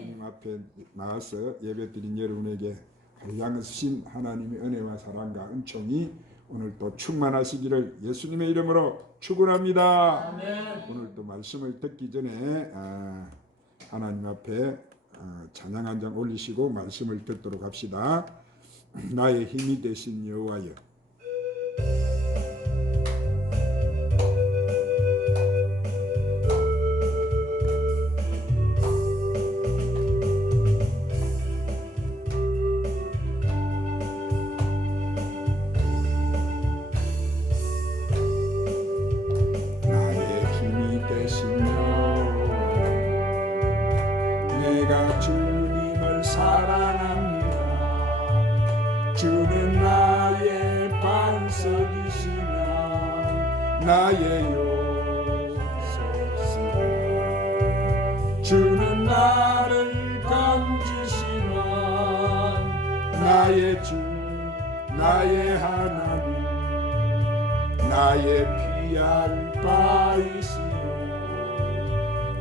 주님 앞에 나와서 예배드린 여러분에게 향하신 하나님의 은혜와 사랑과 은총이 오늘 또 충만하시기를 예수님의 이름으로 축원합니다. 아멘. 오늘 또 말씀을 듣기 전에 하나님 앞에 찬양 한 장 올리시고 말씀을 듣도록 합시다. 나의 힘이 되신 여호와여. 내가 주님을 사랑합니다. 주는 나의 반석이시며 나의 요새시라. 주는 나를 건지시며 나의 주 나의 하나님 나의 피할 바이시며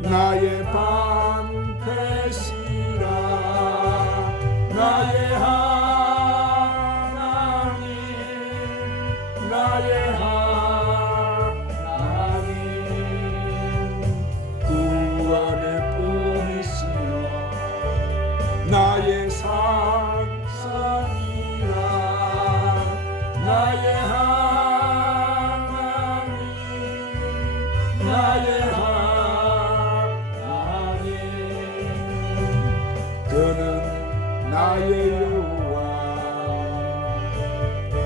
나의 방패시라. 나의 하나님 나의 하나님 구원의 분이시여 나의 산성이라. 나의 하나님 나의 그는 나의 여호와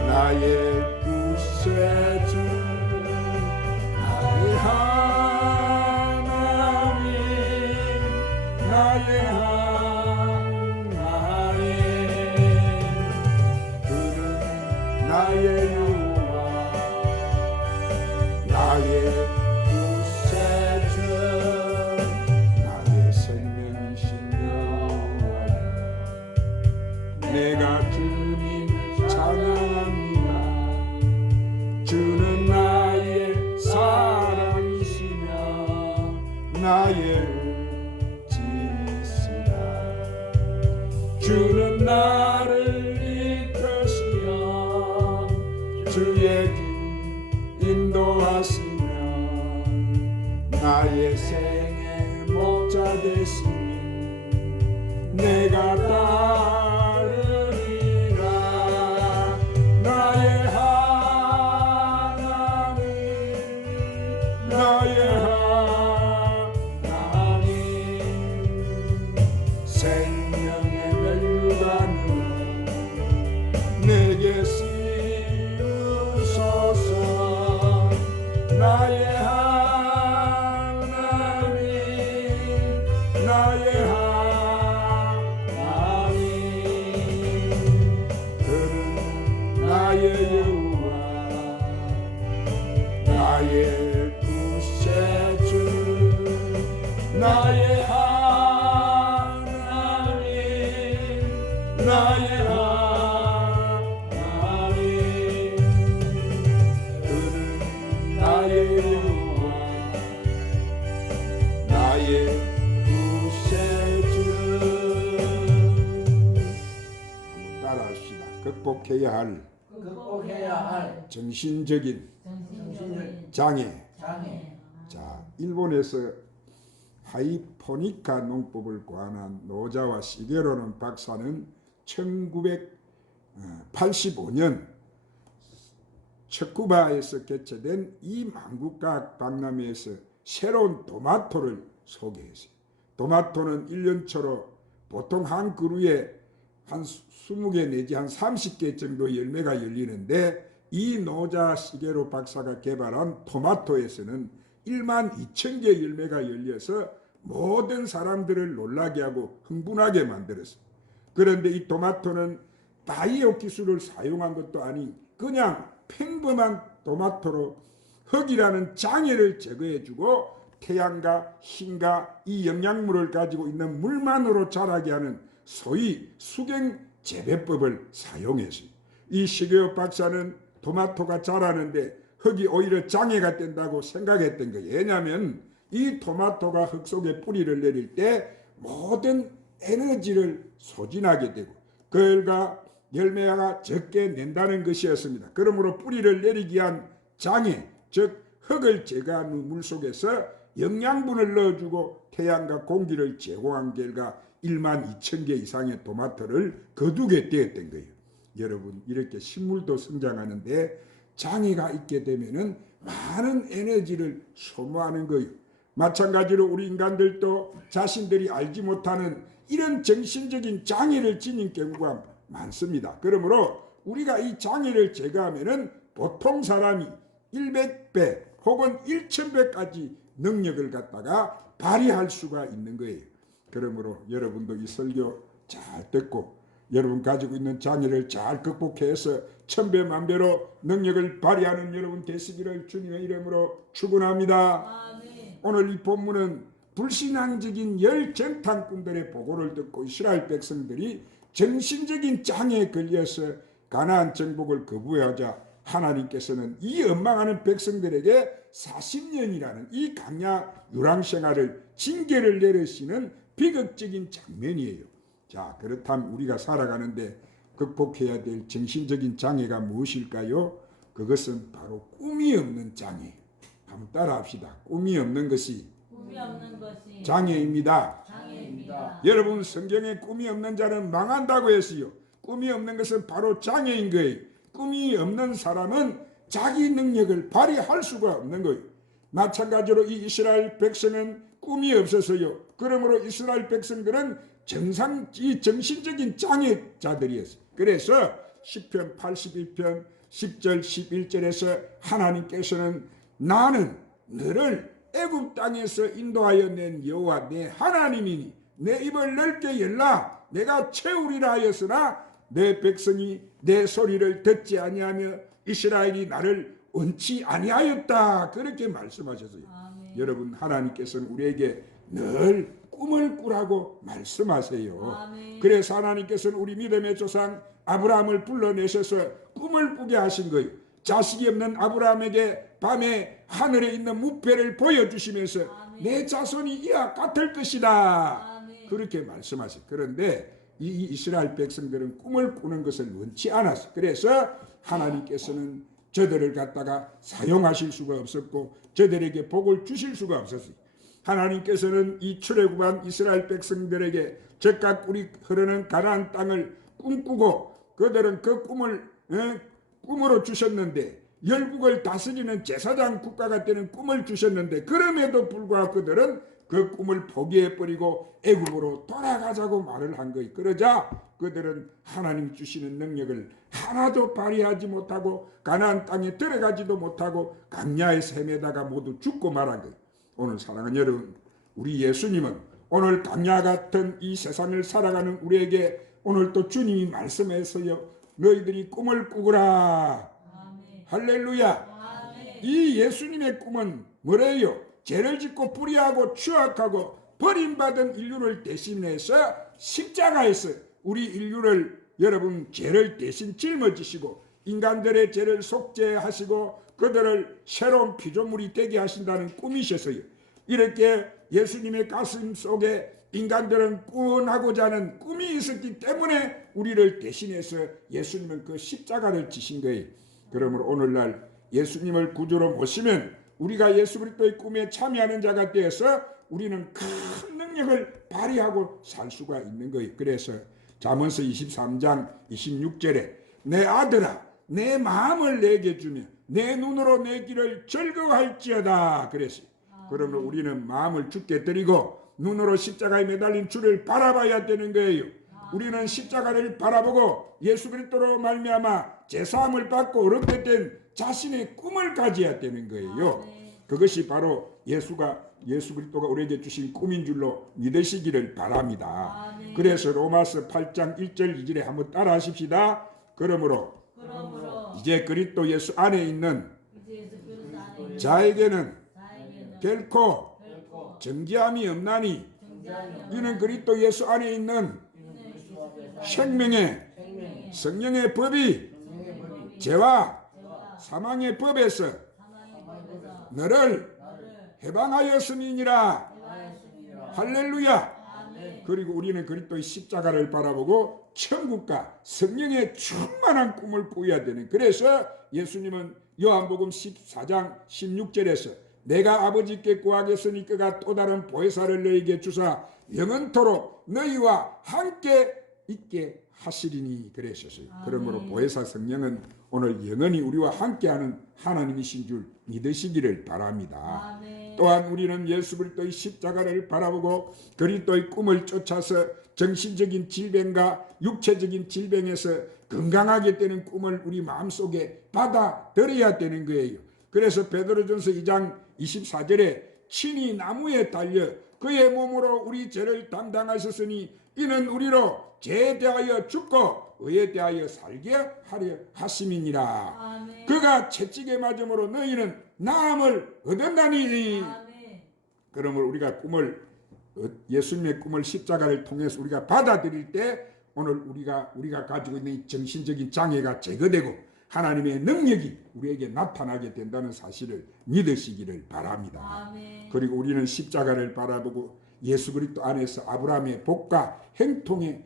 나의 구세주 나의 하나님 나의 하나님 그는 나의 여호와 나의 구세주 나의 생명이시며 내가 주님을 찬양합니다. 주는 나의 사랑이시며 나의 의지시라. 주는 나를 이끄시어 주의 길 인도하시며 나의 생의 목자 되시니 내가 나의 하나님 생명의 멸류관을 내게 씌우소서. 나의 하나님 나의 하나님 그는 나의 여호와 나의 구세주 나의 하나님 나의 하나님 그는 나의 여호와 나의 구세주. 한번 따라합시다. 극복해야 할 정신적인 장애. 자, 일본에서 하이포니카 농법을 고안한 노자와 시게로는 박사는 1985년 츠쿠바에서 개최된 이 만국과학 박람회에서 새로운 토마토를 소개했어요. 토마토는 1년초로 보통 한 그루에 한 20개 내지 한 30개 정도 열매가 열리는데 이 노자 시게로 박사가 개발한 토마토에서는 12,000개 열매가 열려서 모든 사람들을 놀라게 하고 흥분하게 만들었어요. 그런데 이 토마토는 바이오 기술을 사용한 것도 아닌 그냥 평범한 토마토로 흙이라는 장애를 제거해주고 태양과 힘과 이 영양물을 가지고 있는 물만으로 자라게 하는 소위 수경 재배법을 사용했어요. 이 시게로 박사는 토마토가 자라는데 흙이 오히려 장애가 된다고 생각했던 거예요. 왜냐하면 이 토마토가 흙 속에 뿌리를 내릴 때 모든 에너지를 소진하게 되고 그 결과 열매가 적게 낸다는 것이었습니다. 그러므로 뿌리를 내리기 위한 장애, 즉 흙을 제거한 후 물속에서 영양분을 넣어주고 태양과 공기를 제공한 결과 1만 2천 개 이상의 토마토를 거두게 되었던 거예요. 여러분, 이렇게 식물도 성장하는데 장애가 있게 되면은 많은 에너지를 소모하는 거예요. 마찬가지로 우리 인간들도 자신들이 알지 못하는 이런 정신적인 장애를 지닌 경우가 많습니다. 그러므로 우리가 이 장애를 제거하면은 보통 사람이 100배 혹은 1000배까지 능력을 갖다가 발휘할 수가 있는 거예요. 그러므로 여러분도 이 설교 잘 듣고 여러분 가지고 있는 장애를 잘 극복해서 1000배 만배로 능력을 발휘하는 여러분 되시기를 주님의 이름으로 축원합니다. 아멘. 오늘 이 본문은 불신앙적인 열 정탐꾼들의 보고를 듣고 이스라엘 백성들이 정신적인 장애에 걸려서 가나안 정복을 거부하자 하나님께서는 이 엉망하는 백성들에게 40년이라는 이 광야 유랑생활을 징계를 내리시는 비극적인 장면이에요. 자, 그렇다면 우리가 살아가는데 극복해야 될 정신적인 장애가 무엇일까요? 그것은 바로 꿈이 없는 장애. 한번 따라합시다. 꿈이 없는 것이 장애입니다. 여러분, 성경에 꿈이 없는 자는 망한다고 했어요. 꿈이 없는 것은 바로 장애인 거예요. 꿈이 없는 사람은 자기 능력을 발휘할 수가 없는 거예요. 마찬가지로 이 이스라엘 백성은 꿈이 없어서요. 그러므로 이스라엘 백성들은 이 정신적인 장애자들이었어요. 그래서 시편 81편 10절 11절에서 하나님께서는 나는 너를 애굽 땅에서 인도하여 낸 여호와 내 하나님이니 내 입을 넓게 열라 내가 채우리라 하였으나 내 백성이 내 소리를 듣지 아니하며 이스라엘이 나를 원치 아니하였다. 그렇게 말씀하셨어요. 아멘. 여러분, 하나님께서는 우리에게 늘 꿈을 꾸라고 말씀하세요. 아멘. 그래서 하나님께서는 우리 믿음의 조상 아브라함을 불러내셔서 꿈을 꾸게 하신 거예요. 자식이 없는 아브라함에게 밤에 하늘에 있는 무패를 보여주시면서 아멘. 내 자손이 이와 같을 것이다. 아멘. 그렇게 말씀하세요. 그런데 이 이스라엘 백성들은 꿈을 꾸는 것을 원치 않았어요. 그래서 하나님께서는 저들을 갖다가 사용하실 수가 없었고 저들에게 복을 주실 수가 없었어요. 하나님께서는 이 출애굽한 이스라엘 백성들에게 적각 꿀이 흐르는 가나안 땅을 꿈꾸고 그들은 그 꿈을 꿈으로 주셨는데 열국을 다스리는 제사장 국가가 되는 꿈을 주셨는데 그럼에도 불구하고 그들은 그 꿈을 포기해버리고 애굽으로 돌아가자고 말을 한 거예요. 그러자 그들은 하나님 주시는 능력을 하나도 발휘하지 못하고 가나안 땅에 들어가지도 못하고 광야에서 헤매다가 모두 죽고 말한 거예요. 오늘 사랑하는 여러분, 우리 예수님은 오늘 광야 같은 이 세상을 살아가는 우리에게 오늘 또 주님이 말씀했어요. 너희들이 꿈을 꾸거라. 아멘. 할렐루야. 아멘. 이 예수님의 꿈은 뭐래요? 죄를 짓고 불의하고 추악하고 버림받은 인류를 대신해서 십자가에서 우리 인류를 여러분 죄를 대신 짊어지시고 인간들의 죄를 속죄하시고 그들을 새로운 피조물이 되게 하신다는 꿈이셨어요. 이렇게 예수님의 가슴 속에 인간들은 꾸원하고자 하는 꿈이 있었기 때문에 우리를 대신해서 예수님은 그 십자가를 지신 거예요. 그러므로 오늘날 예수님을 구주로 모시면 우리가 예수 그리스도의 꿈에 참여하는 자가 되어서 우리는 큰 능력을 발휘하고 살 수가 있는 거예요. 그래서 잠언서 23장 26절에 내 아들아 내 마음을 내게 주며 내 눈으로 내 길을 즐거워할지어다 그랬어요. 그러면 우리는 마음을 주께 드리고 눈으로 십자가에 매달린 주를 바라봐야 되는 거예요. 우리는 십자가를 바라보고 예수 그리스도로 말미암아 제사함을 받고 어렵게 된 자신의 꿈을 가져야 되는 거예요. 그것이 바로 예수 그리스도가 우리에게 주신 꿈인 줄로 믿으시기를 바랍니다. 그래서 로마서 8장 1절 2절에 한번 따라 하십시다. 그러므로 이제 그리스도 예수 안에 있는 자에게는 결코 정죄함이 없나니 이는 그리스도 예수 안에 있는 생명의 성령의 법이 죄와 사망의 법에서 너를 해방하였음이니라. 할렐루야. 그리고 우리는 그리스도의 십자가를 바라보고 천국과 성령의 충만한 꿈을 꾸어야 되는. 그래서 예수님은 요한복음 14장 16절에서 내가 아버지께 구하겠으니 그가 또 다른 보혜사를 너희에게 주사 영원토록 너희와 함께 있게 하시리니 그러셨어요. 그러므로 보혜사 성령은 오늘 영원히 우리와 함께하는 하나님이신 줄 믿으시기를 바랍니다. 또한 우리는 예수 그리스도의 십자가를 바라보고 그리스도의 꿈을 쫓아서 정신적인 질병과 육체적인 질병에서 건강하게 되는 꿈을 우리 마음속에 받아들여야 되는 거예요. 그래서 베드로전서 2장 24절에 친히 나무에 달려 그의 몸으로 우리 죄를 담당하셨으니 이는 우리로 죄에 대하여 죽고 의에 대하여 살게 하려 하심이니라. 그가 채찍에 맞음으로 너희는 나음을 얻었나니. 그러므로 우리가 예수님의 꿈을 십자가를 통해서 우리가 받아들일 때 오늘 우리가 가지고 있는 정신적인 장애가 제거되고 하나님의 능력이 우리에게 나타나게 된다는 사실을 믿으시기를 바랍니다. 그리고 우리는 십자가를 바라보고 예수 그리스도 안에서 아브라함의 복과 행통에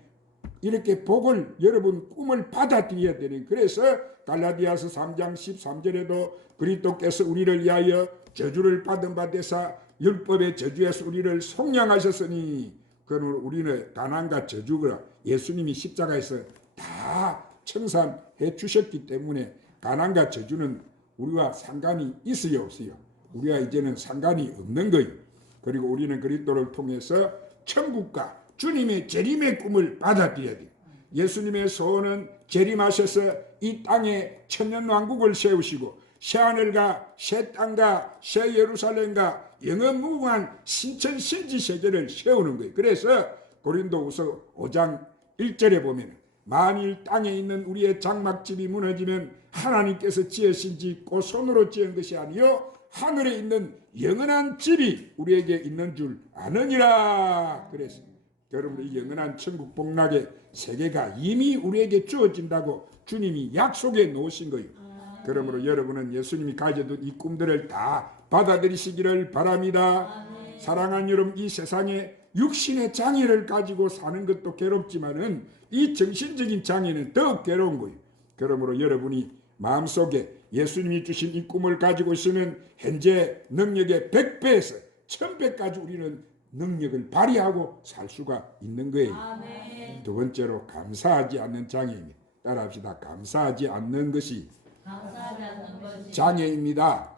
이렇게 복을 여러분 꿈을 받아들여야 되는. 그래서 갈라디아서 3장 13절에도 그리스도께서 우리를 위하여 저주를 받은 바 되사 율법의 저주에서 우리를 속량하셨으니 그러므로 우리는 가난과 저주가 예수님이 십자가에서 다 청산해 주셨기 때문에 가난과 저주는 우리와 상관이 있어요 없어요? 우리가 이제는 상관이 없는 거예요. 그리고 우리는 그리스도를 통해서 천국과 주님의 재림의 꿈을 받아들여야 돼요. 예수님의 소원은 재림하셔서 이 땅에 천년왕국을 세우시고 새하늘과 새 땅과 새 예루살렘과 영원무궁한 신천신지 세계를 세우는 거예요. 그래서 고린도후서 5장 1절에 보면 만일 땅에 있는 우리의 장막집이 무너지면 하나님께서 지으신 집 곧 손으로 지은 것이 아니요 하늘에 있는 영원한 집이 우리에게 있는 줄 아느니라 그랬습니다. 여러분 이 영원한 천국 복락의 세계가 이미 우리에게 주어진다고 주님이 약속해 놓으신 거예요. 그러므로 여러분은 예수님이 가져둔 이 꿈들을 다 받아들이시기를 바랍니다. 사랑하는 여러분, 이 세상에 육신의 장애를 가지고 사는 것도 괴롭지만은 이 정신적인 장애는 더 괴로운 거예요. 그러므로 여러분이 마음속에 예수님이 주신 이 꿈을 가지고 있으면 현재 능력의 100배에서 1000배까지 우리는 능력을 발휘하고 살 수가 있는 거예요. 아멘. 두 번째로 감사하지 않는 장애입니다. 따라합시다. 감사하지 않는 것이 장애입니다.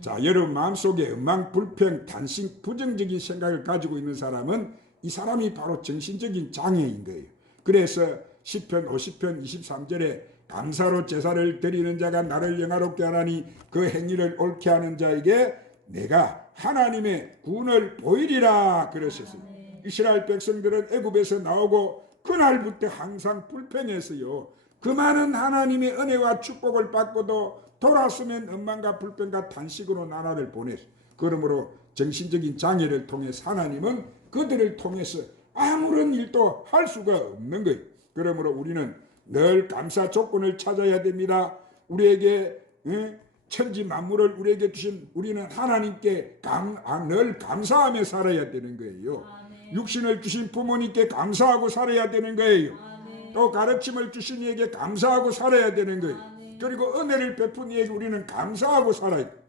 자, 여러분 마음속에 엉망, 불평, 탄식, 부정적인 생각을 가지고 있는 사람은 이 사람이 바로 정신적인 장애인 거예요. 그래서 시편 50편 23절에 감사로 제사를 드리는 자가 나를 영화롭게 하나니 그 행위를 옳게 하는 자에게 내가 하나님의 구원을 보이리라 그러셨습니다. 이스라엘 백성들은 애굽에서 나오고 그날부터 항상 불평했어요. 그 많은 하나님의 은혜와 축복을 받고도 돌아서면 엉망과 불평과 탄식으로 나라를 보냈어요. 그러므로 정신적인 장애를 통해서 하나님은 그들을 통해서 아무런 일도 할 수가 없는 거예요. 그러므로 우리는 늘 감사 조건을 찾아야 됩니다. 우리에게 천지 만물을 우리에게 주신 우리는 하나님께 늘 감사하며 살아야 되는 거예요. 육신을 주신 부모님께 감사하고 살아야 되는 거예요. 또 가르침을 주신 이에게 감사하고 살아야 되는 거예요. 그리고 은혜를 베푼 이에게 우리는 감사하고 살아야 돼요.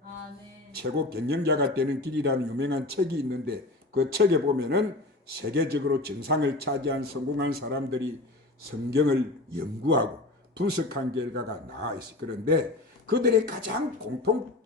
최고 경영자가 되는 길이라는 유명한 책이 있는데 그 책에 보면은 세계적으로 정상을 차지한 성공한 사람들이 성경을 연구하고 분석한 결과가 나와 있어요. 그런데 그들의 가장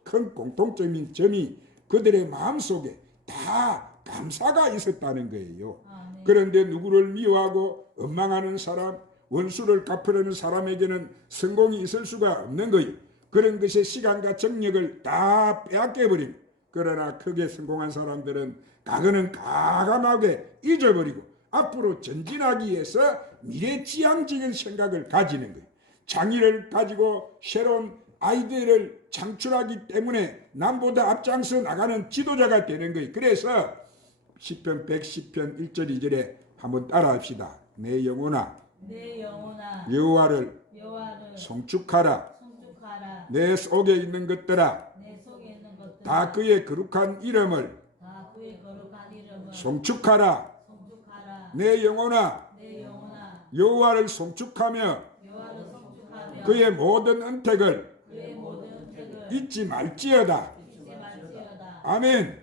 큰 공통점인 점이 그들의 마음속에 다 감사가 있었다는 거예요. 그런데 누구를 미워하고 원망하는 사람, 원수를 갚으려는 사람에게는 성공이 있을 수가 없는 거예요. 그런 것에 시간과 정력을 다 빼앗겨버립니다. 그러나 크게 성공한 사람들은 과거는 과감하게 잊어버리고 앞으로 전진하기 위해서 미래지향적인 생각을 가지는 거예요. 창의를 가지고 새로운 아이디어를 창출하기 때문에 남보다 앞장서 나가는 지도자가 되는 거예요. 그래서 시편 110편 1절 2절에 한번 따라합시다. 내 영혼아 여호와를 송축하라. 내 속에 있는 것들아 다 그의 거룩한 이름을 송축하라. 내 영혼아 여호와를 송축하며 그의 모든 은택을 잊지 말지어다. 아멘.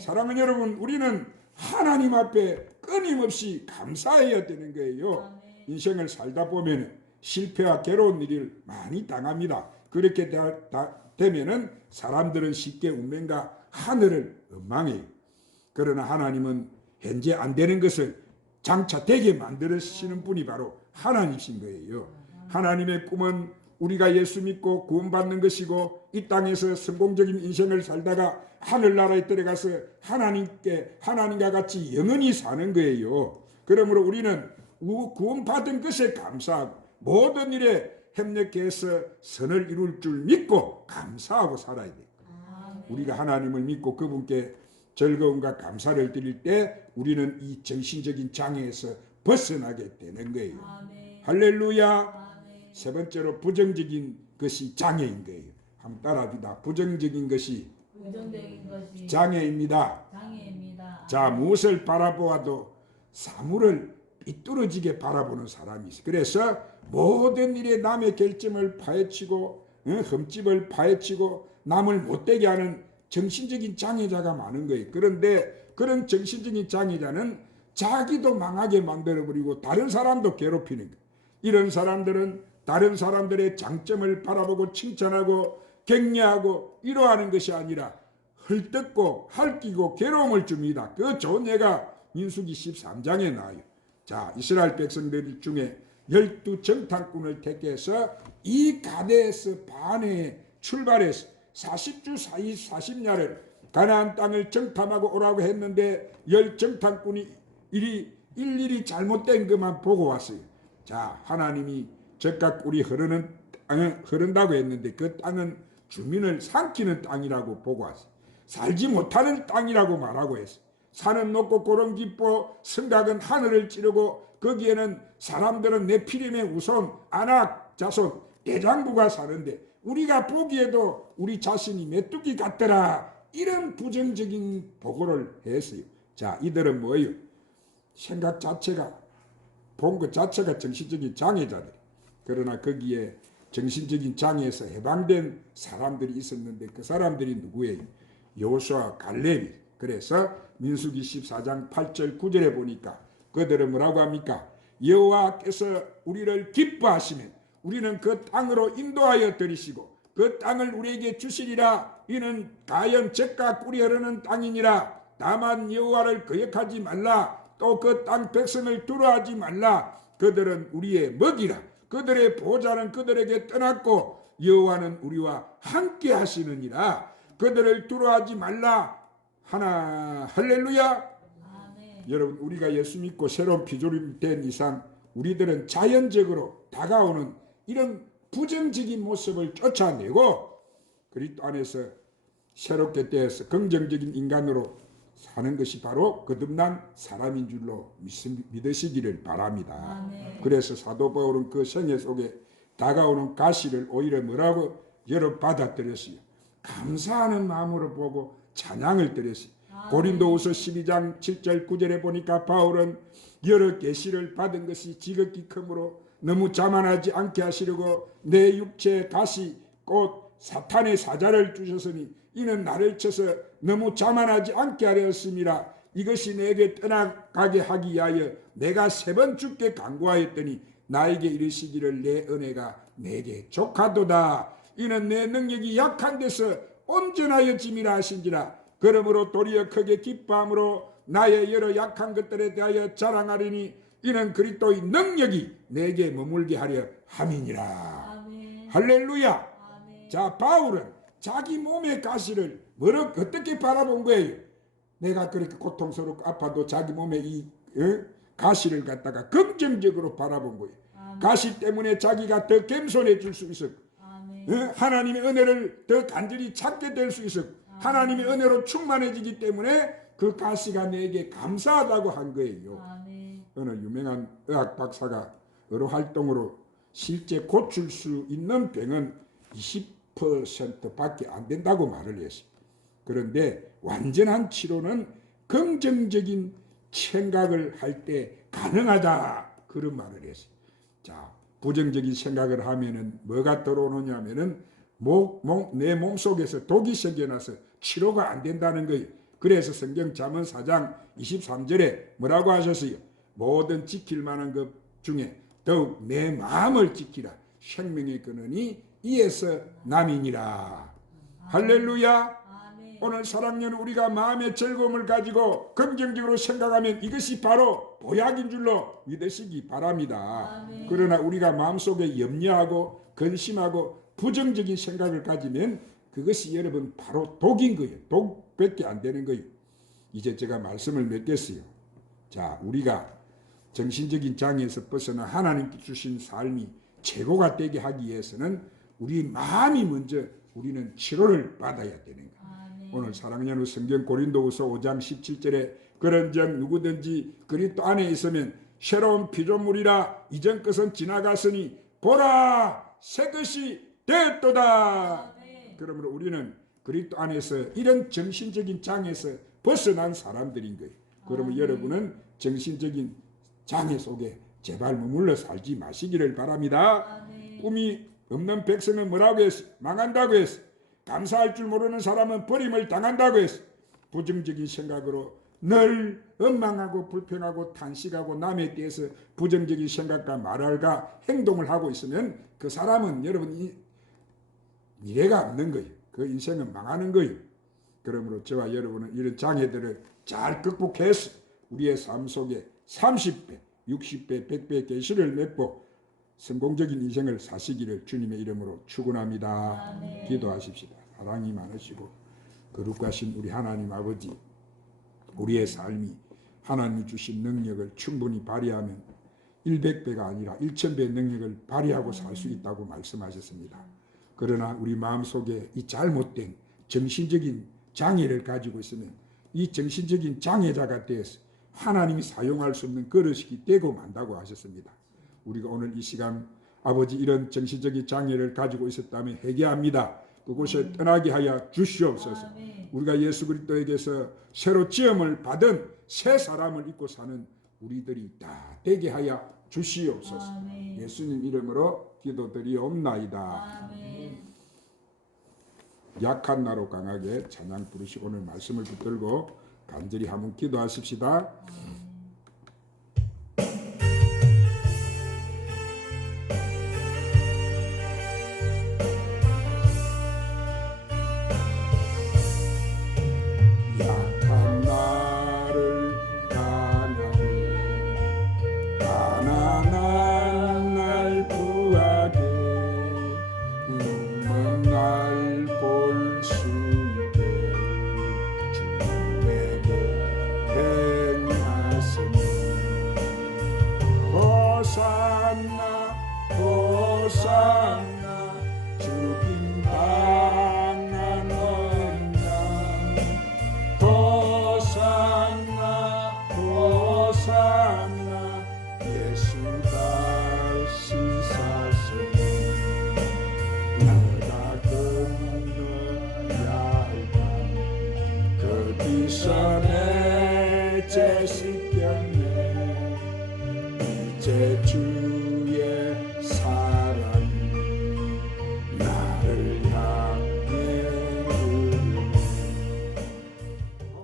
사랑하는 여러분, 우리는 하나님 앞에 끊임없이 감사해야 되는 거예요. 인생을 살다 보면 실패와 괴로운 일을 많이 당합니다. 그렇게 되면은 사람들은 쉽게 운명과 하늘을 원망해요. 그러나 하나님은 현재 안 되는 것을 장차 되게 만들으시는 분이 바로 하나님이신 거예요. 하나님의 꿈은 우리가 예수 믿고 구원받는 것이고 이 땅에서 성공적인 인생을 살다가 하늘나라에 들어가서 하나님과 같이 영원히 사는 거예요. 그러므로 우리는 구원받은 것에 감사하고 모든 일에 협력해서 선을 이룰 줄 믿고 감사하고 살아야 돼요. 우리가 하나님을 믿고 그분께 즐거움과 감사를 드릴 때 우리는 이 정신적인 장애에서 벗어나게 되는 거예요. 할렐루야. 세 번째로 부정적인 것이 장애인 거예요. 한번 따라합니다. 부정적인 것이 장애입니다. 자, 무엇을 바라보아도 사물을 삐뚤어지게 바라보는 사람이 있어요. 그래서 모든 일에 남의 결점을 파헤치고 흠집을 파헤치고 남을 못되게 하는 정신적인 장애자가 많은 거예요. 그런데 그런 정신적인 장애자는 자기도 망하게 만들어버리고 다른 사람도 괴롭히는 거예요. 이런 사람들은 다른 사람들의 장점을 바라보고 칭찬하고 격려하고 위로하는 것이 아니라 헐뜯고 핥기고 괴로움을 줍니다. 그 좋은 예가 민수기 13장에 나와요. 자, 이스라엘 백성들 중에 12정탐꾼을 택해서 이 가데스 바네에 출발해서 40주 40야를 가나안 땅을 정탐하고 오라고 했는데 10정탐꾼이 일일이 잘못된 것만 보고 왔어요. 자, 하나님이 젖과 꿀이 흐른다고 했는데 그 땅은 주민을 삼키는 땅이라고 보고 왔어요. 살지 못하는 땅이라고 말하고 했어요. 산은 높고 고름 깊고 성곽은 하늘을 찌르고 거기에는 사람들은 네피림의 우손, 아낙, 자손, 대장부가 사는데 우리가 보기에도 우리 자신이 메뚜기 같더라. 이런 부정적인 보고를 했어요. 자, 이들은 뭐예요? 생각 자체가 본 것 자체가 정신적인 장애자들. 그러나 거기에 정신적인 장애에서 해방된 사람들이 있었는데 그 사람들이 누구예요? 여호수아, 갈렙이. 그래서 민수기 14장 8절 9절에 보니까 그들은 뭐라고 합니까? 여호와께서 우리를 기뻐하시면 우리는 그 땅으로 인도하여 들이시고 그 땅을 우리에게 주시리라. 이는 가연 젖과 꿀이 흐르는 땅이니라. 다만 여호와를 거역하지 말라. 또 그 땅 백성을 두려워하지 말라. 그들은 우리의 먹이라. 그들의 보좌는 그들에게 떠났고 여호와는 우리와 함께 하시느니라. 그들을 두려워하지 말라. 할렐루야. 아멘. 여러분, 우리가 예수 믿고 새로운 피조물이 된 이상 우리들은 자연적으로 다가오는 이런 부정적인 모습을 쫓아내고 그리스도 안에서 새롭게 되어서 긍정적인 인간으로 사는 것이 바로 거듭난 사람인 줄로 믿으시기를 바랍니다. 아멘. 그래서 사도 바울은 그 생애 속에 다가오는 가시를 오히려 뭐라고 여러 받아들였어요. 감사하는 마음으로 보고 찬양을 드렸어요. 고린도후서 12장 7절 9절에 보니까 바울은 여러 계시를 받은 것이 지극히 크므로 너무 자만하지 않게 하시려고 내 육체에 가시 곧 사탄의 사자를 주셨으니 이는 나를 쳐서 너무 자만하지 않게 하렸습니다. 이것이 내게 떠나가게 하기 위하여 내가 3번 주께 간구하였더니 나에게 이르시기를 내 은혜가 내게 족하도다. 이는 내 능력이 약한 데서 온전하여 짐이라 하신지라. 그러므로 도리어 크게 기뻐함으로 나의 여러 약한 것들에 대하여 자랑하리니 이는 그리스도의 능력이 내게 머물게 하려 함이니라. 아멘. 할렐루야. 아멘. 자, 바울은 자기 몸의 가시를 어떻게 바라본 거예요? 내가 그렇게 고통스럽고 아파도 자기 몸의 이 가시를 갖다가 긍정적으로 바라본 거예요. 아멘. 가시 때문에 자기가 더 겸손해질 수 있었고 하나님의 은혜를 더 간절히 찾게 될 수 있었고 하나님의 은혜로 충만해지기 때문에 그 가시가 내게 감사하다고 한 거예요. 아멘. 어느 유명한 의학 박사가 여러 활동으로 실제 고칠 수 있는 병은 20%밖에 안 된다고 말을 했어요. 그런데 완전한 치료는 긍정적인 생각을 할 때 가능하다 그런 말을 했어요. 자, 부정적인 생각을 하면은 뭐가 들어오느냐면은 내 몸속에서 독이 생겨나서 치료가 안 된다는 거예요. 그래서 성경 잠언 4장 23절에 뭐라고 하셨어요? 모든 지킬 만한 것 중에 더욱 내 마음을 지키라. 생명의 근원이 이에서 남이니라. 할렐루야. 오늘 사랑하는 우리가 마음의 즐거움을 가지고 긍정적으로 생각하면 이것이 바로 보약인 줄로 믿으시기 바랍니다. 그러나 우리가 마음속에 염려하고 근심하고 부정적인 생각을 가지면 그것이 여러분 바로 독인 거예요. 독밖에 안 되는 거예요. 이제 제가 말씀을 맺겠어요. 자, 우리가 정신적인 장애에서 벗어나 하나님께 주신 삶이 최고가 되게 하기 위해서는 우리 마음이 먼저 우리는 치료를 받아야 되는 거예요. 오늘 사랑하는 성경 고린도후서 5장 17절에 그런즉 누구든지 그리스도 안에 있으면 새로운 피조물이라 이전 것은 지나갔으니 보라 새 것이 되었도다. 그러므로 우리는 그리스도 안에서 이런 정신적인 장애에서 벗어난 사람들인 거예요. 그러면 여러분은 정신적인 장애 속에 제발 머물러 살지 마시기를 바랍니다. 꿈이 없는 백성은 뭐라고 했어? 망한다고 했어. 감사할 줄 모르는 사람은 버림을 당한다고 했어. 부정적인 생각으로 늘 원망하고 불평하고 탄식하고 남에 대해서 부정적인 생각과 말할과 행동을 하고 있으면 그 사람은 여러분 미래가 없는 거예요. 그 인생은 망하는 거예요. 그러므로 저와 여러분은 이런 장애들을 잘 극복해서 우리의 삶 속에 30배, 60배, 100배 계시를 맺고 성공적인 인생을 사시기를 주님의 이름으로 축원합니다. 기도하십시다. 사랑이 많으시고 거룩하신 우리 하나님 아버지, 우리의 삶이 하나님이 주신 능력을 충분히 발휘하면 100배가 아니라 1000배의 능력을 발휘하고 살 수 있다고 말씀하셨습니다. 그러나 우리 마음속에 이 잘못된 정신적인 장애를 가지고 있으면 이 정신적인 장애자가 되어서 하나님이 사용할 수 없는 그릇이 되고 만다고 하셨습니다. 우리가 오늘 이 시간 아버지 이런 정신적인 장애를 가지고 있었다면 회개합니다. 그곳에 떠나게 하여 주시옵소서. 우리가 예수 그리스도에게서 새로 지음을 받은 새 사람을 입고 사는 우리들이 다 되게 하여 주시옵소서. 예수님 이름으로 기도드리옵나이다. 약한 나로 강하게 찬양 부르시 오늘 말씀을 붙들고 간절히 한번 기도하십시다. 약한 나를 강하게 가난한 날 부하게 눈먼 날 볼 수 있게 주님에게 행하시니 호산나 호산나 죽임 당한 어린 양 호산나 호산나 예수 다시 사시니 나가 건너야 할까 거기서 내 죄 씻겼네 이제 주